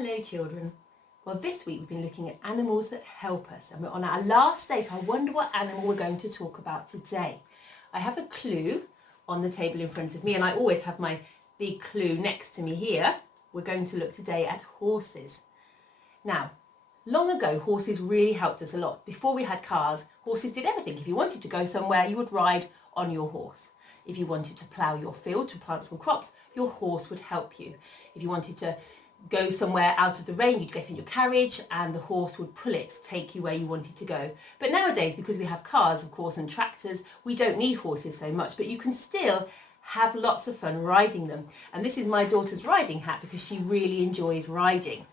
Hello children. Well, this week we've been looking at animals that help us, and we're on our last day, so I wonder what animal we're going to talk about today. I have a clue on the table in front of me, and I always have my big clue next to me here. We're going to look today at horses. Now, long ago, horses really helped us a lot. Before we had cars, horses did everything. If you wanted to go somewhere, you would ride on your horse. If you wanted to plough your field to plant some crops, your horse would help you. If you wanted to go somewhere out of the rain, you'd get in your carriage and the horse would pull it to take you where you wanted to go. But nowadays, because we have cars, of course, and tractors, we don't need horses so much, but you can still have lots of fun riding them. And this is my daughter's riding hat because she really enjoys riding.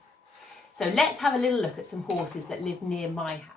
So let's have a little look at some horses that live near my house.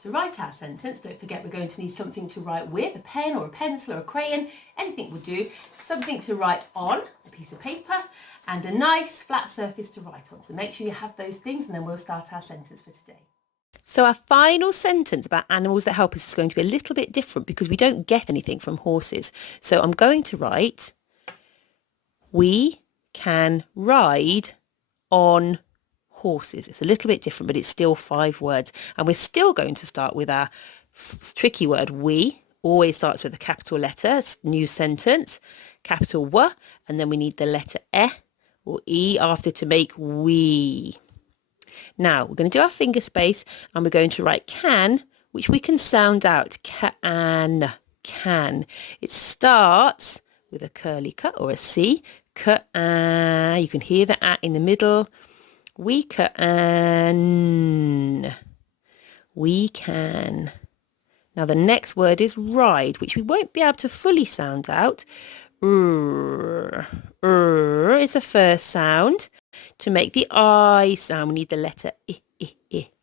To write our sentence, don't forget we're going to need something to write with, a pen or a pencil or a crayon, anything will do, something to write on, a piece of paper, and a nice flat surface to write on. So make sure you have those things and then we'll start our sentence for today. So our final sentence about animals that help us is going to be a little bit different because we don't get anything from horses. So I'm going to write, we can ride on horses. It's a little bit different, but it's still 5 words. And we're still going to start with our tricky word, we. Always starts with a capital letter, new sentence, capital W, and then we need the letter E or E after to make we. Now, we're going to do our finger space and we're going to write can, which we can sound out. Can. It starts with a curly C or a C. Can. You can hear the A in the middle. We can. We can. Now the next word is ride, which we won't be able to fully sound out. Is the first sound. To make the I sound, we need the letter I.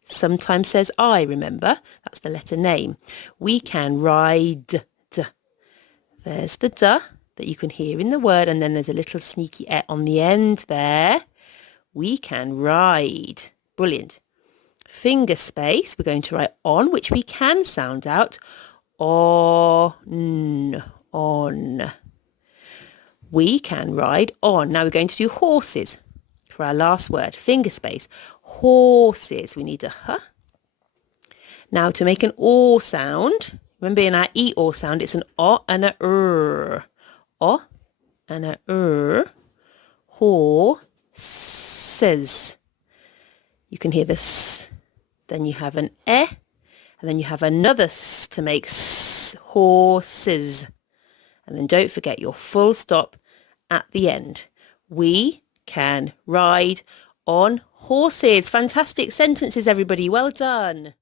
Sometimes says I, remember? That's the letter name. We can ride. There's the D that you can hear in the word, and then there's a little sneaky E on the end there. We can ride. Brilliant. Finger space, we're going to write on, which we can sound out. On. We can ride on. Now we're going to do horses for our last word. Finger space. Horses. We need a H. Now to make an O sound, remember in our E O sound, it's an O and a R. O and a R. Horses. You can hear the S. Then you have an E. And then you have another S to make S. Horses. And then don't forget your full stop at the end. We can ride on horses. Fantastic sentences, everybody. Well done.